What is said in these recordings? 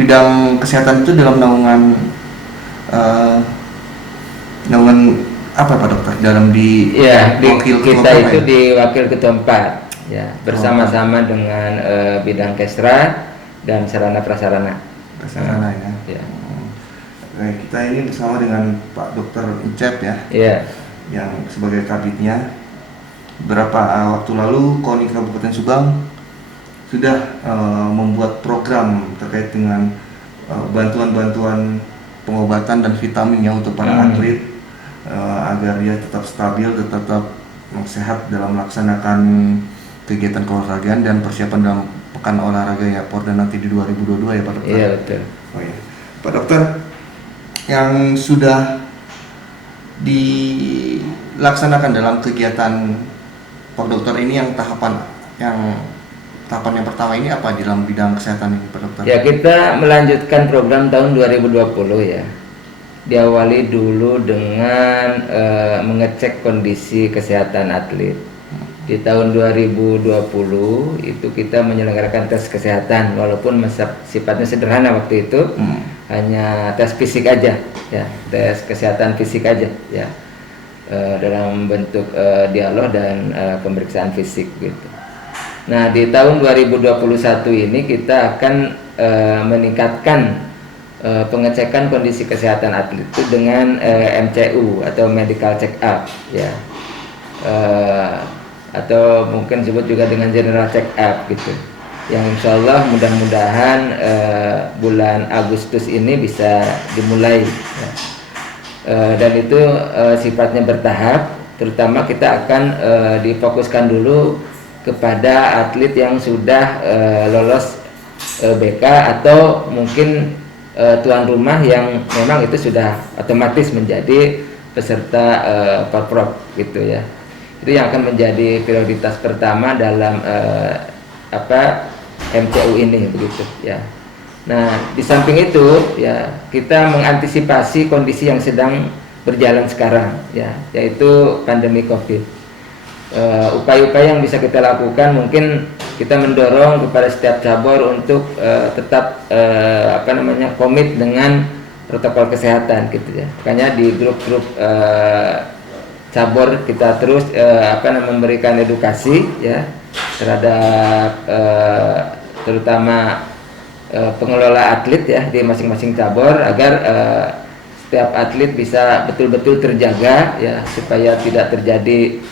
bidang kesehatan itu dalam naungan naungan apa Pak Dokter? Dalam di Ya, wakil ketua kita apa itu ya? di wakil ketua 4 ya, bersama-sama dengan bidang kesra dan sarana prasarana. Prasarana ya. Ya. Kita ini bersama dengan Pak Dokter Icep ya, Iya. yang sebagai kabitnya. Beberapa waktu lalu KONI Kabupaten Subang sudah membuat program terkait dengan bantuan-bantuan pengobatan dan vitamin ya untuk para atlet agar dia tetap stabil, tetap sehat dalam melaksanakan kegiatan keolahragaan dan persiapan dalam pekan olahraga ya Porda nanti di 2022 ya Pak Dokter. Iya, betul. Oh iya. Pak Dokter, yang sudah dilaksanakan dalam kegiatan Pak Dokter ini yang tahapan yang pertama ini apa di dalam bidang kesehatan ini Pak Dokter? Ya, kita melanjutkan program tahun 2020 ya. Diawali dulu dengan mengecek kondisi kesehatan atlet. Di tahun 2020 itu kita menyelenggarakan tes kesehatan, walaupun sifatnya sederhana waktu itu, hanya tes fisik aja ya, tes kesehatan fisik aja ya, dalam bentuk dialog dan pemeriksaan fisik gitu. Nah, di tahun 2021 ini kita akan meningkatkan pengecekan kondisi kesehatan atlet itu dengan MCU atau medical check up ya, atau mungkin disebut juga dengan general check up gitu, yang insya Allah mudah-mudahan bulan Agustus ini bisa dimulai ya. Dan itu sifatnya bertahap, terutama kita akan difokuskan dulu kepada atlet yang sudah lolos BK atau mungkin tuan rumah yang memang itu sudah otomatis menjadi peserta Porprov gitu ya. Itu yang akan menjadi prioritas pertama dalam MCU ini begitu ya. Nah, di samping itu ya kita mengantisipasi kondisi yang sedang berjalan sekarang ya, yaitu pandemi Covid. Upaya-upaya yang bisa kita lakukan, mungkin kita mendorong kepada setiap cabur untuk tetap komit dengan protokol kesehatan gitu ya. Makanya di grup-grup cabur kita terus memberikan edukasi ya terhadap terutama pengelola atlet ya di masing-masing cabur, agar setiap atlet bisa betul-betul terjaga ya, supaya tidak terjadi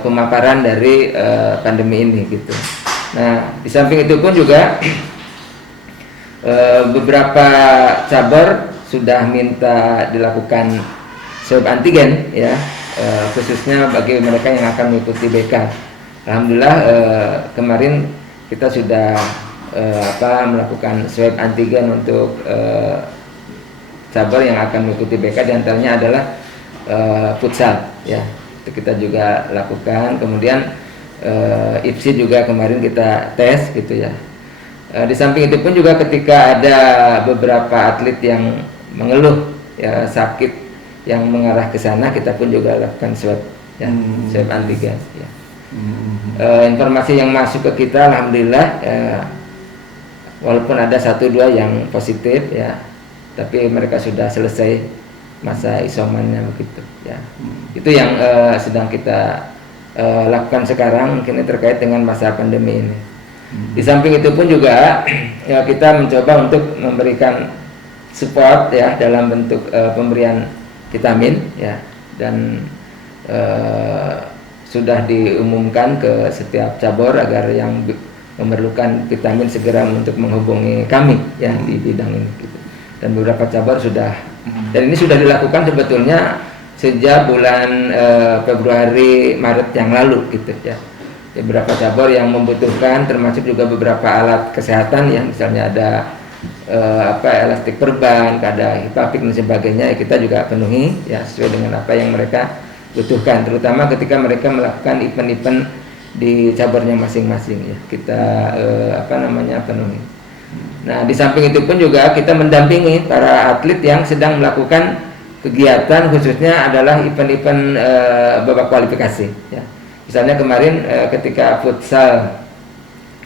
pemaparan dari pandemi ini gitu. Nah, di samping itu pun juga beberapa cabur sudah minta dilakukan swab antigen ya, khususnya bagi mereka yang akan mengikuti BK. Alhamdulillah kemarin kita sudah melakukan swab antigen untuk cabur yang akan mengikuti BK, diantaranya adalah futsal ya, itu kita juga lakukan. Kemudian IPSI juga kemarin kita tes gitu ya. Di samping itu pun juga ketika ada beberapa atlet yang mengeluh ya sakit yang mengarah ke sana, kita pun juga lakukan swab ya, swab antigen ya. Informasi yang masuk ke kita alhamdulillah walaupun ada 1-2 yang positif ya, tapi mereka sudah selesai masa isomannya begitu ya. Itu yang sedang kita lakukan sekarang, mungkin terkait dengan masa pandemi ini. Di samping itu pun juga ya, kita mencoba untuk memberikan support ya dalam bentuk pemberian vitamin ya, dan sudah diumumkan ke setiap cabur agar yang memerlukan vitamin segera untuk menghubungi kami ya di bidang ini gitu. Dan beberapa cabur sudah, dan ini sudah dilakukan sebetulnya sejak bulan Februari Maret yang lalu gitu ya. Beberapa cabur yang membutuhkan, termasuk juga beberapa alat kesehatan yang misalnya ada elastik perban, ada hipapik dan sebagainya, ya kita juga penuhi ya sesuai dengan apa yang mereka butuhkan, terutama ketika mereka melakukan event-event di caburnya masing-masing ya, kita penuhi. Nah, di samping itu pun juga kita mendampingi para atlet yang sedang melakukan kegiatan, khususnya adalah event-event babak kualifikasi ya. Misalnya kemarin ketika futsal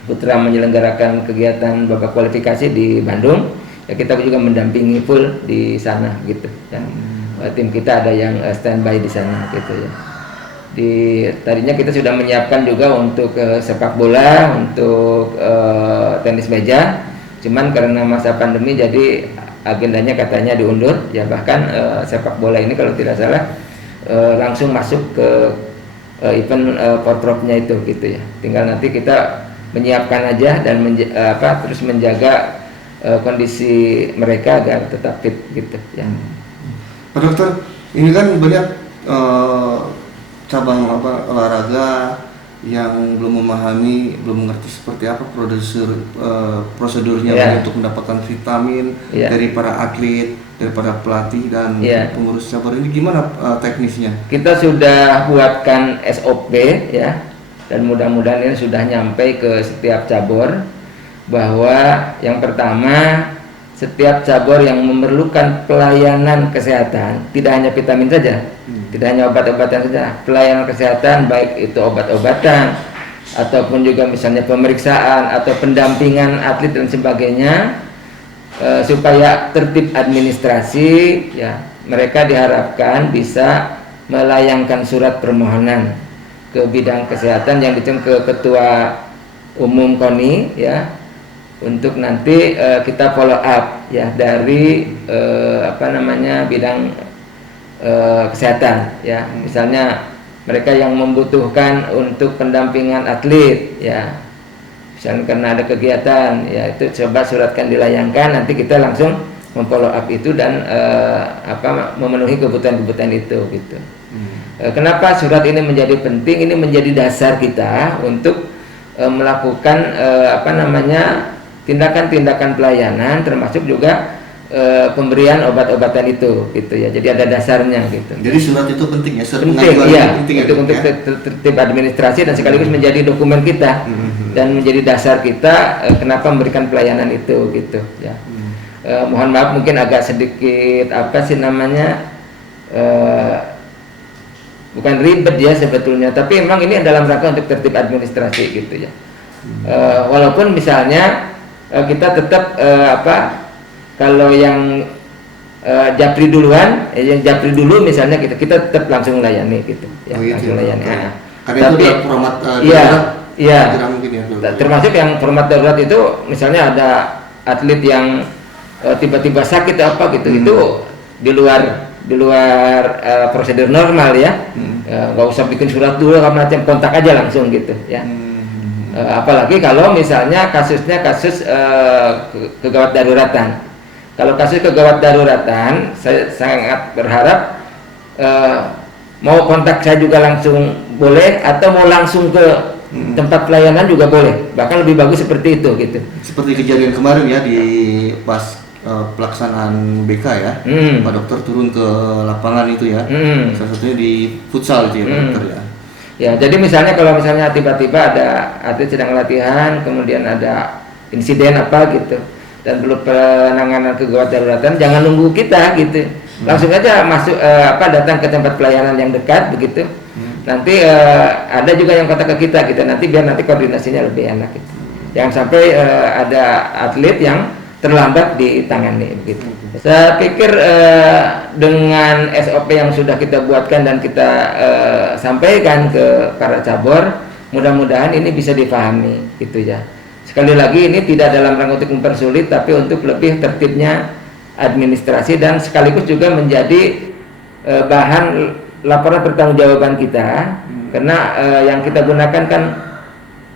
Putra menyelenggarakan kegiatan babak kualifikasi di Bandung, ya kita juga mendampingi full di sana gitu. Dan tim kita ada yang standby di sana gitu ya. Tadinya kita sudah menyiapkan juga untuk sepak bola, untuk tenis meja, cuman karena masa pandemi jadi agendanya katanya diundur ya. Bahkan sepak bola ini kalau tidak salah langsung masuk ke event porprovnya itu gitu ya. Tinggal nanti kita menyiapkan aja dan terus menjaga kondisi mereka agar tetap fit gitu ya. Pak Dokter, ini kan banyak cabang olahraga yang belum memahami, belum mengerti seperti apa prosedurnya untuk mendapatkan vitamin dari para atlet, dari para pelatih dan pengurus cabur. Ini gimana teknisnya? Kita sudah buatkan SOP ya, dan mudah-mudahan ini sudah nyampe ke setiap cabur, bahwa yang pertama, setiap cabur yang memerlukan pelayanan kesehatan, tidak hanya vitamin saja, tidak hanya obat-obatan saja, pelayanan kesehatan baik itu obat-obatan ataupun juga misalnya pemeriksaan atau pendampingan atlet dan sebagainya, supaya tertib administrasi ya, mereka diharapkan bisa melayangkan surat permohonan ke bidang kesehatan yang dikirim ke Ketua Umum KONI ya, untuk nanti kita follow up ya dari bidang kesehatan ya. Misalnya mereka yang membutuhkan untuk pendampingan atlet ya, misalnya karena ada kegiatan ya, itu coba suratkan dilayangkan, nanti kita langsung memfollow up itu dan memenuhi kebutuhan-kebutuhan itu gitu. Kenapa surat ini menjadi penting? Ini menjadi dasar kita untuk melakukan tindakan-tindakan pelayanan, termasuk juga pemberian obat-obatan itu gitu ya. Jadi ada dasarnya gitu. Jadi surat itu penting ya, penting ya, untuk tertib administrasi dan sekaligus menjadi dokumen kita dan menjadi dasar kita kenapa memberikan pelayanan itu gitu ya. Mohon maaf mungkin agak sedikit bukan ribet ya sebetulnya, tapi memang ini dalam rangka untuk tertib administrasi gitu ya. Walaupun misalnya kita tetap kalau yang japri duluan, yang japri dulu misalnya kita tetap langsung layani gitu ya, langsung layani. Karena tapi, itu format termasuk yang format darurat itu misalnya ada atlet yang tiba-tiba sakit gitu, itu di luar prosedur normal ya. Nggak usah bikin surat dulu, macam kontak aja langsung gitu ya. Apalagi kalau misalnya kasusnya kasus kegawat daruratan. Kalau kasus kegawat daruratan, saya sangat berharap mau kontak saya juga langsung boleh, atau mau langsung ke tempat pelayanan juga boleh. Bahkan lebih bagus seperti itu gitu. Seperti kejadian kemarin ya di pas pelaksanaan BK ya, Pak Dokter turun ke lapangan itu ya, salah satunya di futsal itu ya Pak Dokter ya. Ya, jadi misalnya kalau misalnya tiba-tiba ada atlet sedang latihan, kemudian ada insiden gitu, dan perlu penanganan kegawat daruratan, jangan nunggu kita gitu, langsung aja masuk datang ke tempat pelayanan yang dekat begitu. Nanti ada juga yang kontak ke kita gitu, nanti biar nanti koordinasinya lebih enak gitu. Jangan sampai ada atlet yang terlambat ditangani begitu. Saya pikir dengan SOP yang sudah kita buatkan dan kita sampaikan ke para cabur, mudah-mudahan ini bisa dipahami gitu ya. Sekali lagi ini tidak dalam rangka untuk mempersulit, tapi untuk lebih tertibnya administrasi dan sekaligus juga menjadi bahan laporan pertanggungjawaban kita, karena yang kita gunakan kan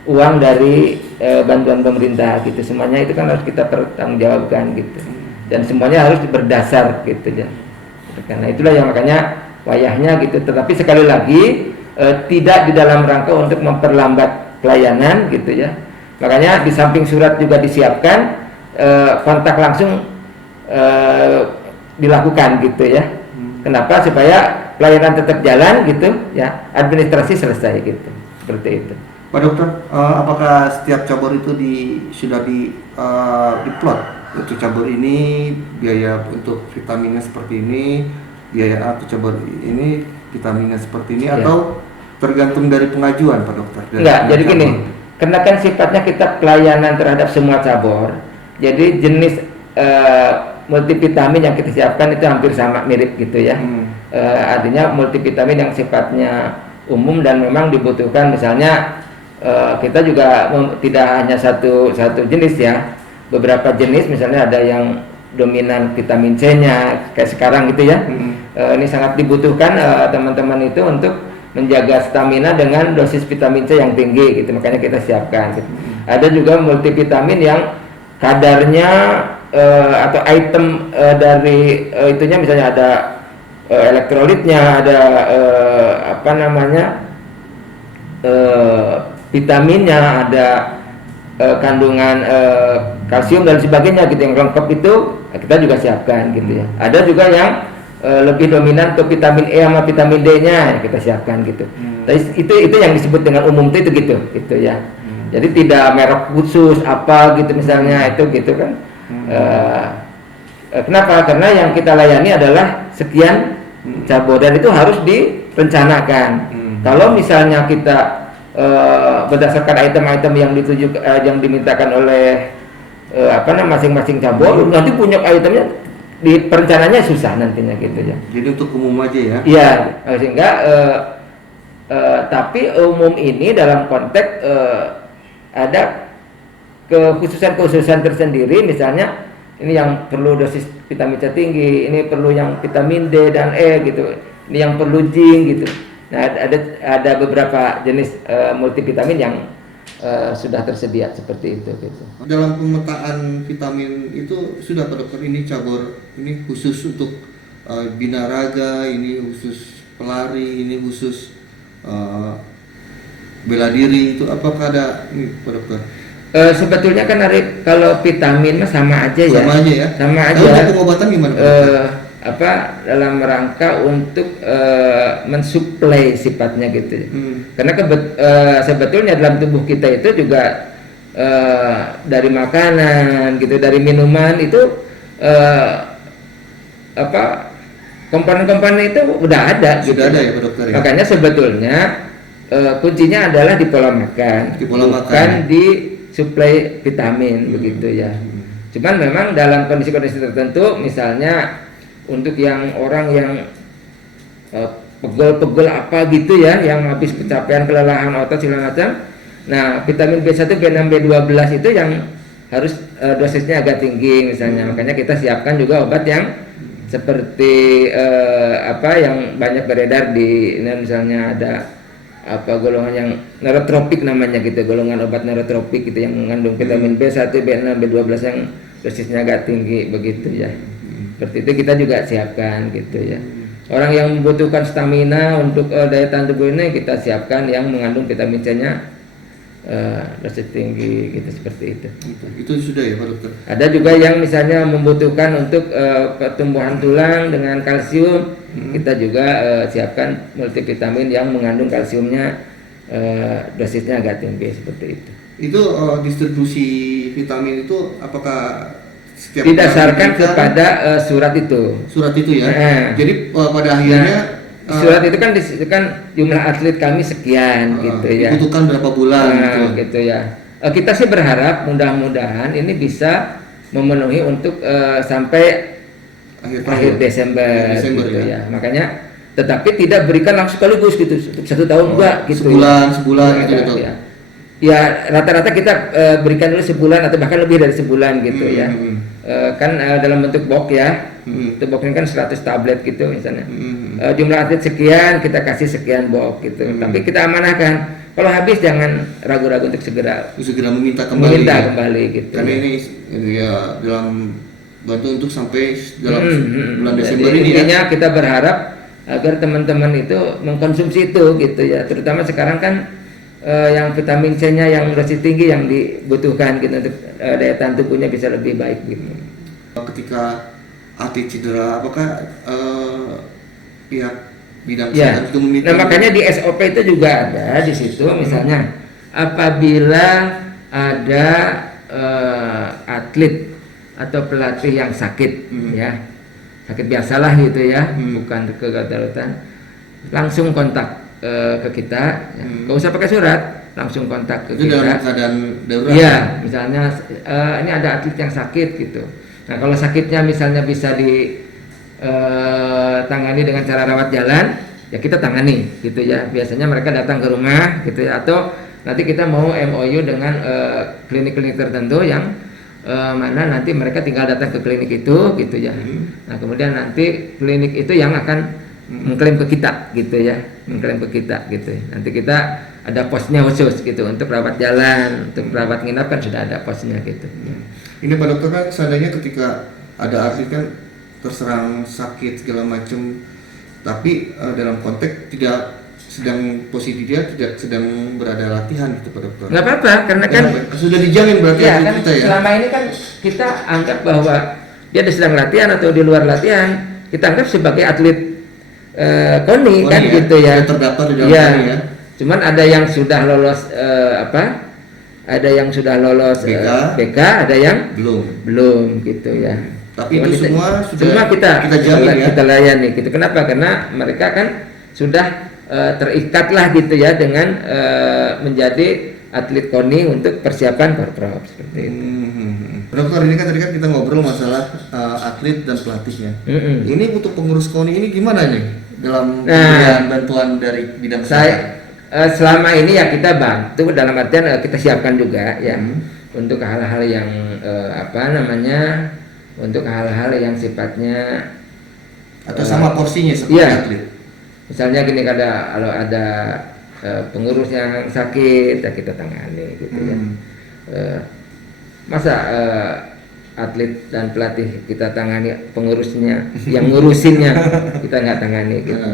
uang dari bantuan pemerintah gitu, semuanya itu kan harus kita pertanggungjawabkan gitu, dan semuanya harus berdasar gitu ya. Karena itulah yang makanya wayahnya gitu. Tetapi sekali lagi tidak di dalam rangka untuk memperlambat pelayanan gitu ya. Makanya di samping surat juga disiapkan, kontak langsung dilakukan gitu ya. Kenapa? Supaya pelayanan tetap jalan gitu ya, administrasi selesai gitu, seperti itu. Pak Dokter, apakah setiap cabur itu sudah diplot untuk cabur ini biaya untuk vitaminnya seperti ini, biaya atau cabur ini vitaminnya seperti ini, atau tergantung dari pengajuan Pak Dokter? Enggak, jadi gini, karena kan sifatnya kita pelayanan terhadap semua cabur, jadi jenis multivitamin yang kita siapkan itu hampir sama, mirip gitu ya. Artinya multivitamin yang sifatnya umum dan memang dibutuhkan, misalnya kita juga tidak hanya satu jenis ya, beberapa jenis, misalnya ada yang dominan vitamin C-nya kayak sekarang gitu ya. Ini sangat dibutuhkan teman-teman itu untuk menjaga stamina dengan dosis vitamin C yang tinggi gitu, makanya kita siapkan gitu. Ada juga multivitamin yang kadarnya atau item dari itunya, misalnya ada elektrolitnya, ada apa namanya vitaminnya, ada kandungan kalsium dan sebagainya gitu, yang lengkap itu kita juga siapkan gitu ya. Ada juga yang lebih dominan ke vitamin E sama vitamin D-nya kita siapkan gitu. Tapi itu yang disebut dengan umum itu gitu ya. Jadi tidak merek khusus apa gitu misalnya itu gitu kan. Kenapa? Karena yang kita layani adalah sekian cabur dan itu harus direncanakan. Kalau misalnya kita berdasarkan item-item yang dituju yang dimintakan oleh masing-masing cabur, nanti punya itemnya di perencanaannya susah nantinya gitu ya. Jadi untuk umum aja ya? Iya, sehingga tapi umum ini dalam konteks ada kekhususan tersendiri, misalnya ini yang perlu dosis vitamin C tinggi, ini perlu yang vitamin D dan E gitu, ini yang perlu zinc gitu. Nah ada beberapa jenis multivitamin yang sudah tersedia seperti itu gitu. Dalam pemetaan vitamin itu sudah Pak Dokter, ini cabur ini khusus untuk binaraga, ini khusus pelari, ini khusus bela diri, itu apakah ada ini Pak Dokter? Sebetulnya kan kalau vitamin mah sama aja ya. Sama aja ya. Sama aja. Lalu pengobatan gimana Pak Dokter? Dalam rangka untuk mensuplai sifatnya gitu. Karena sebetulnya dalam tubuh kita itu juga dari makanan gitu, dari minuman itu komponen-komponen itu udah ada gitu. Sudah ada ya Pak Dokter ya? Makanya sebetulnya kuncinya adalah di pola makan, bukan di suplai vitamin begitu ya. Cuman memang dalam kondisi-kondisi tertentu, misalnya untuk yang orang yang pegel-pegel apa gitu ya, yang habis kecapean, kelelahan otot segala macam. Nah, vitamin B1, B6, B12 itu yang harus dosisnya agak tinggi misalnya. Makanya kita siapkan juga obat yang seperti yang banyak beredar di misalnya ada golongan yang neurotropik namanya gitu, golongan obat neurotropik gitu yang mengandung vitamin B1, B6, B12 yang dosisnya agak tinggi begitu ya. Seperti itu kita juga siapkan gitu ya. Orang yang membutuhkan stamina untuk daya tahan tubuh ini kita siapkan yang mengandung vitamin C-nya dosis tinggi gitu, seperti itu. Itu sudah ya Pak Dokter. Ada juga yang misalnya membutuhkan untuk pertumbuhan tulang dengan kalsium, kita juga siapkan multivitamin yang mengandung kalsiumnya dosisnya agak tinggi seperti itu. Itu distribusi vitamin itu apakah didasarkan kepada surat itu. Surat itu ya. Jadi pada akhirnya surat itu kan jumlah atlet kami sekian gitu ya. Dibutuhkan berapa bulan gitu ya. Kita sih berharap mudah-mudahan ini bisa memenuhi untuk sampai akhir Desember gitu ya. Makanya tetapi tidak berikan langsung sekaligus gitu. 1 tahun enggak gitu. Sebulan gitu. Ya rata-rata kita berikan dulu sebulan atau bahkan lebih dari sebulan gitu ya. Kan dalam bentuk box ya. Itu box ini kan 100 tablet gitu misalnya. Jumlah atlet sekian, kita kasih sekian box gitu. Tapi kita amanahkan. Kalau habis jangan ragu-ragu untuk segera meminta kembali. Gitu. Karena ini ya dalam bantu untuk sampai dalam bulan Desember ini ya. Intinya kita berharap agar teman-teman itu mengkonsumsi itu gitu ya. Terutama sekarang kan yang vitamin C-nya yang dosis tinggi yang dibutuhkan gitu untuk daya tahan tubuhnya bisa lebih baik gitu. Ketika atlet cedera, apakah pihak bidang kesehatan itu meminta? Nah makanya di SOP itu juga ada di situ misalnya apabila ada atlet atau pelatih yang sakit ya, sakit biasalah gitu ya, bukan kedaruratan, langsung kontak ke kita, nggak usah pakai surat, langsung kontak ke Itu dalam kita. keadaan darurat. Iya, misalnya ini ada atlet yang sakit gitu. Nah kalau sakitnya misalnya bisa ditangani dengan cara rawat jalan, ya kita tangani gitu ya. Biasanya mereka datang ke rumah gitu ya, atau nanti kita mau MOU dengan klinik-klinik tertentu yang mana nanti mereka tinggal datang ke klinik itu gitu ya. Nah kemudian nanti klinik itu yang akan mengklaim ke kita gitu ya, mengklaim ke kita gitu. Nanti kita ada posnya khusus gitu untuk rawat jalan, untuk rawat nginap kan sudah ada posnya gitu. Ini Pak Dokter, kan seandainya ketika ada atlet kan terserang sakit segala macam, tapi dalam konteks tidak sedang posisi dia tidak sedang berada latihan gitu Pak Dokter. Nggak apa-apa karena kan Sudah dijamin berarti ya atlet kan kita ya. selama ini kan kita anggap bahwa dia sedang latihan atau di luar latihan, kita anggap sebagai atlet KONI kan ya, gitu ya. sudah terdaftar di dalam ya. KONI ya. Cuman ada yang sudah lolos ada yang sudah lolos BK, ada yang belum gitu ya. Tapi Cuman itu semua kita jamin ya. Kita layani gitu. Kenapa? Karena mereka kan sudah terikat lah gitu ya dengan menjadi atlet KONI untuk persiapan Porprov seperti itu. Dokter, ini kan tadi kan kita ngobrol masalah atlet dan pelatihnya. Ini untuk pengurus KONI ini gimana nih dalam pemberian bantuan dari bidang saya selama ini ya kita bantu dalam artian kita siapkan juga ya untuk hal-hal yang untuk hal-hal yang sifatnya atau sama porsinya seperti atlet. Misalnya gini, kalau ada pengurus yang sakit ya kita tangani gitu ya. Masa atlet dan pelatih kita tangani, pengurusnya yang ngurusinnya kita nggak tangani gitu.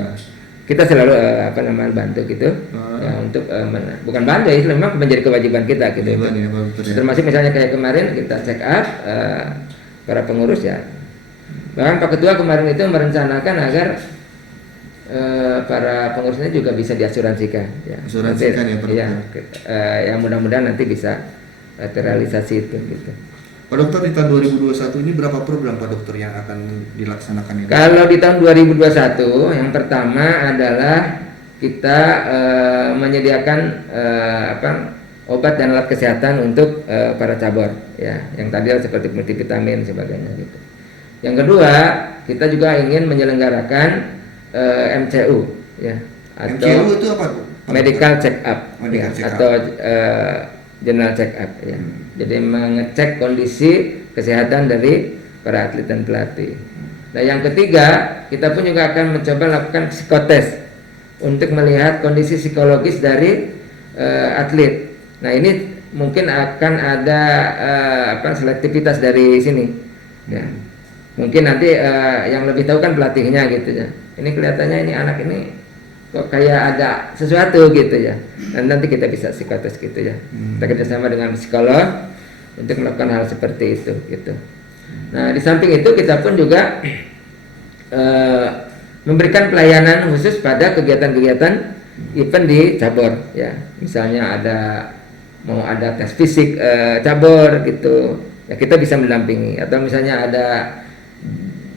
Kita selalu bantu gitu ya untuk bukan bantu ya, memang menjadi kewajiban kita gitu. Termasuk misalnya kayak kemarin kita check up para pengurus ya. Bahkan Pak Ketua kemarin itu merencanakan agar para pengurusnya juga bisa diasuransikan ya. Asuransikan ya Pak Dokter. Yang mudah-mudahan nanti bisa terrealisasi itu gitu. Pak Dokter, di tahun 2021 ini berapa program Pak Dokter yang akan dilaksanakan ini? Kalau di tahun 2021 yang pertama adalah kita menyediakan obat dan alat kesehatan untuk para cabur ya, yang tadi seperti multivitamin sebagainya gitu. Yang kedua, kita juga ingin menyelenggarakan MCU ya, atau MCU itu apa Bu? medical check up ya, atau general check up ya. Jadi mengecek kondisi kesehatan dari para atlet dan pelatih. Nah yang ketiga, kita pun juga akan mencoba lakukan psikotes untuk melihat kondisi psikologis dari atlet. Nah ini mungkin akan ada selektivitas dari sini ya. Mungkin nanti yang lebih tahu kan pelatihnya gitu ya. Ini kelihatannya ini anak ini kok kayak ada sesuatu gitu ya. Dan nanti kita bisa psikotes gitu ya. Kita kerjasama dengan psikolog untuk melakukan hal seperti itu gitu. Nah di samping itu kita pun juga memberikan pelayanan khusus pada kegiatan-kegiatan event di cabur ya. Misalnya mau ada tes fisik cabur gitu ya, kita bisa mendampingi. Atau misalnya ada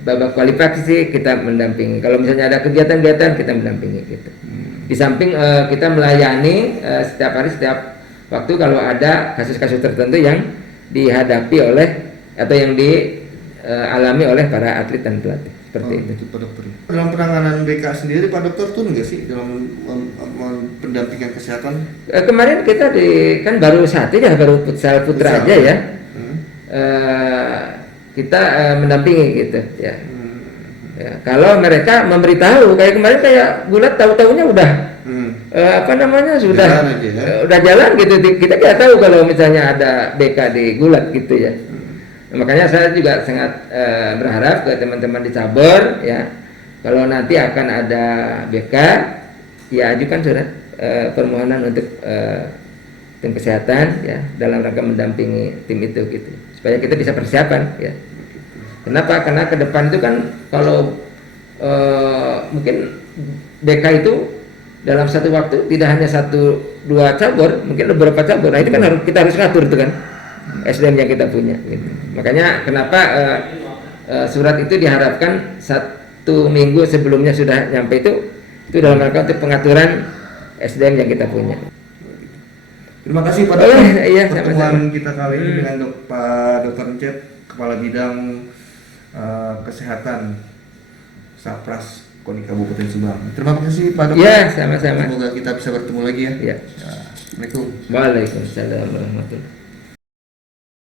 babak kualifikasi kita mendampingi. Kalau misalnya ada kegiatan-kegiatan kita mendampingi gitu. Di samping kita melayani setiap hari, setiap waktu kalau ada kasus-kasus tertentu yang dihadapi oleh atau yang dialami oleh para atlet dan pelatih seperti itu. Pak Dokter. Dalam penanganan BK sendiri Pak Dokter turun nggak sih dalam pendampingan kesehatan? Kemarin kita kan baru satu ya, baru futsal putra aja ya. Kita mendampingi gitu ya. Ya, kalau mereka memberitahu kayak kemarin kayak Gulat tahu-tahunya udah udah jalan gitu, kita tidak tahu kalau misalnya ada BK di Gulat gitu ya. Nah, makanya saya juga sangat berharap ke teman-teman di cabur ya, kalau nanti akan ada BK ya ajukan surat permohonan untuk tim kesehatan ya dalam rangka mendampingi tim itu gitu supaya kita bisa persiapan ya. Kenapa? Karena ke depan itu kan kalau mungkin BK itu dalam satu waktu tidak hanya 1-2 cabur, mungkin beberapa cabur. Nah itu kan kita harus ngatur itu kan SDM yang kita punya. Gitu. Makanya kenapa surat itu diharapkan 1 minggu sebelumnya sudah nyampe itu dalam rangka untuk pengaturan SDM yang kita punya. Terima kasih Pak Oh, Dokter. iya, Pertemuan sama-sama. kita kali ini dengan Pak Dr. Encet, Kepala Bidang Kesehatan Sapras KONI Kabupaten Subang. Terima kasih Pak Dokter. Ya, sama-sama. Semoga kita bisa bertemu lagi ya. Ya. Assalamualaikum. Waalaikumsalam warahmatullahi